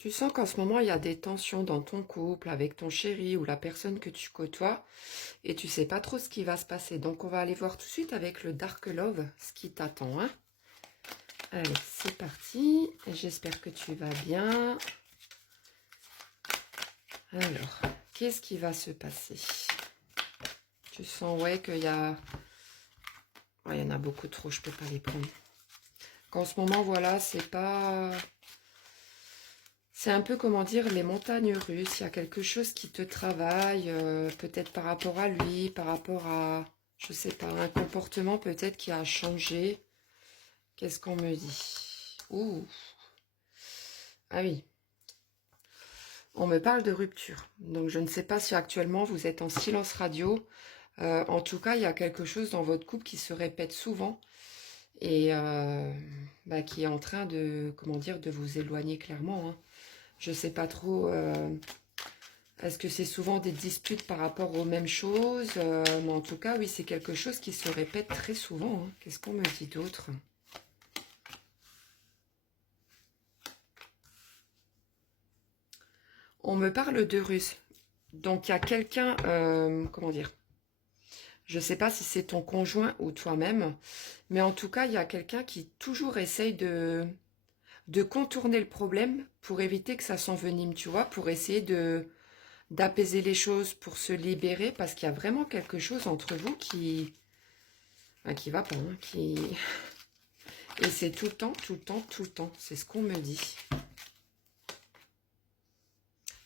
Tu sens qu'en ce moment, il y a des tensions dans ton couple, avec ton chéri ou la personne que tu côtoies, et tu sais pas trop ce qui va se passer. Donc, on va aller voir tout de suite avec le Dark Love ce qui t'attend, hein. Allez, c'est parti. J'espère que tu vas bien. Alors, qu'est-ce qui va se passer? Tu sens, ouais, qu'il y a... Ouais, il y en a beaucoup trop, je peux pas les prendre. Qu'en ce moment, voilà, c'est pas... C'est un peu, comment dire, les montagnes russes. Il y a quelque chose qui te travaille, peut-être par rapport à lui, par rapport à, je sais pas, un comportement peut-être qui a changé. Qu'est-ce qu'on me dit? Ouh, ah oui, on me parle de rupture. Donc je ne sais pas si actuellement vous êtes en silence radio. En tout cas, il y a quelque chose dans votre couple qui se répète souvent et qui est en train de, comment dire, de vous éloigner clairement, hein. Je sais pas trop. Est-ce que c'est souvent des disputes par rapport aux mêmes choses? Mais en tout cas, oui, c'est quelque chose qui se répète très souvent, hein. Qu'est-ce qu'on me dit d'autre? On me parle de russe. Donc, il y a quelqu'un, comment dire? Je ne sais pas si c'est ton conjoint ou toi-même, mais en tout cas, il y a quelqu'un qui toujours essaye de contourner le problème pour éviter que ça s'envenime, tu vois, pour essayer d'apaiser les choses, pour se libérer, parce qu'il y a vraiment quelque chose entre vous qui va pas, hein, qui... Et c'est tout le temps, tout le temps, tout le temps. C'est ce qu'on me dit.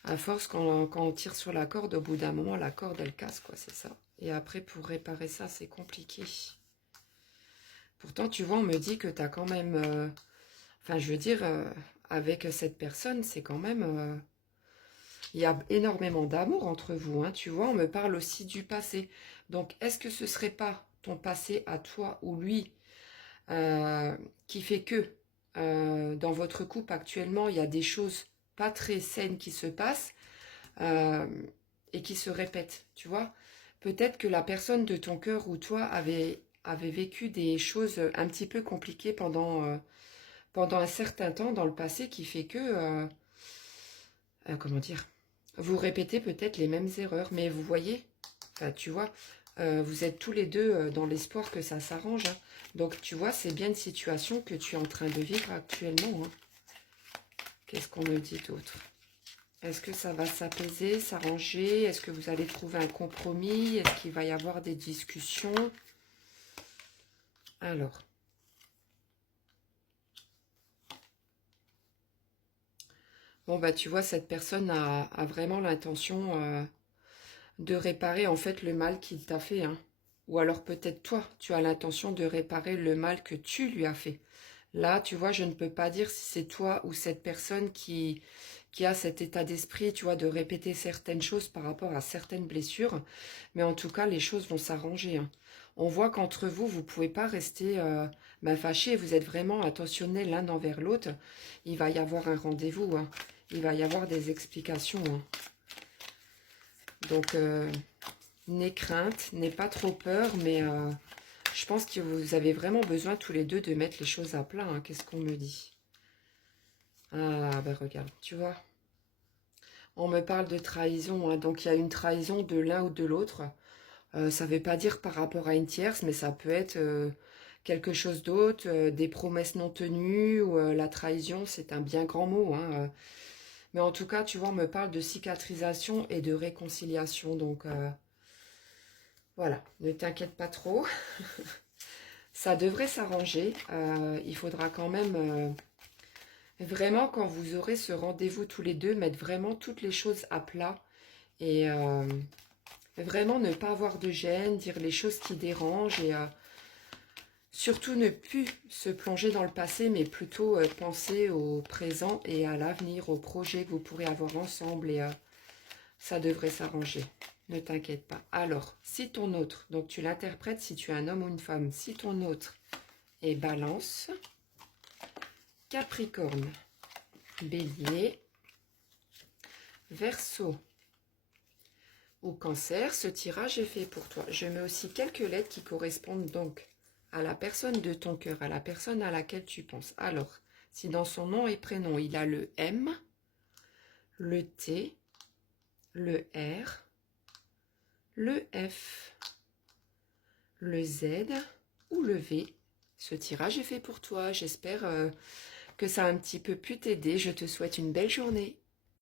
À force, quand on tire sur la corde, au bout d'un moment, la corde, elle casse, quoi, c'est ça. Et après, pour réparer ça, c'est compliqué. Pourtant, tu vois, on me dit que tu as quand même... Enfin, je veux dire, avec cette personne, c'est quand même... il y a énormément d'amour entre vous, hein, tu vois. On me parle aussi du passé. Donc, est-ce que ce serait pas ton passé à toi ou lui qui fait que dans votre couple actuellement, il y a des choses pas très saines qui se passent euh, et qui se répètent, tu vois. Peut-être que la personne de ton cœur ou toi avait vécu des choses un petit peu compliquées pendant un certain temps dans le passé qui fait que, comment dire, vous répétez peut-être les mêmes erreurs, mais vous voyez, enfin, tu vois, vous êtes tous les deux dans l'espoir que ça s'arrange, hein. Donc, tu vois, c'est bien une situation que tu es en train de vivre actuellement, hein. Qu'est-ce qu'on me dit d'autre? Est-ce que ça va s'apaiser, s'arranger? Est-ce que vous allez trouver un compromis? Est-ce qu'il va y avoir des discussions? Alors, bon, bah, tu vois, cette personne a vraiment l'intention de réparer en fait le mal qu'il t'a fait, hein. Ou alors peut-être toi, tu as l'intention de réparer le mal que tu lui as fait. Là, tu vois, je ne peux pas dire si c'est toi ou cette personne qui a cet état d'esprit, tu vois, de répéter certaines choses par rapport à certaines blessures. Mais en tout cas, les choses vont s'arranger, hein. On voit qu'entre vous, vous ne pouvez pas rester fâchés. Vous êtes vraiment attentionnés l'un envers l'autre. Il va y avoir un rendez-vous, hein. Il va y avoir des explications, hein. Donc, n'aie crainte, n'aie pas trop peur, mais je pense que vous avez vraiment besoin tous les deux de mettre les choses à plat, hein. Qu'est-ce qu'on me dit? Ah, ben regarde, tu vois, on me parle de trahison, hein. Donc il y a une trahison de l'un ou de l'autre. Ça ne veut pas dire par rapport à une tierce, mais ça peut être quelque chose d'autre, des promesses non tenues, ou la trahison, c'est un bien grand mot, hein. Mais en tout cas, tu vois, on me parle de cicatrisation et de réconciliation, donc... voilà, ne t'inquiète pas trop. Ça devrait s'arranger. Il faudra quand même, vraiment, quand vous aurez ce rendez-vous tous les deux, mettre vraiment toutes les choses à plat. Et vraiment ne pas avoir de gêne, dire les choses qui dérangent. Et surtout ne plus se plonger dans le passé, mais plutôt penser au présent et à l'avenir, aux projets que vous pourrez avoir ensemble. Et ça devrait s'arranger. Ne t'inquiète pas. Alors, si ton autre, donc tu l'interprètes si tu es un homme ou une femme, si ton autre est Balance, Capricorne, Bélier, Verseau ou Cancer, ce tirage est fait pour toi. Je mets aussi quelques lettres qui correspondent donc à la personne de ton cœur, à la personne à laquelle tu penses. Alors, si dans son nom et prénom, il a le M, le T, le R, le F, le Z ou le V. Ce tirage est fait pour toi. J'espère que ça a un petit peu pu t'aider. Je te souhaite une belle journée.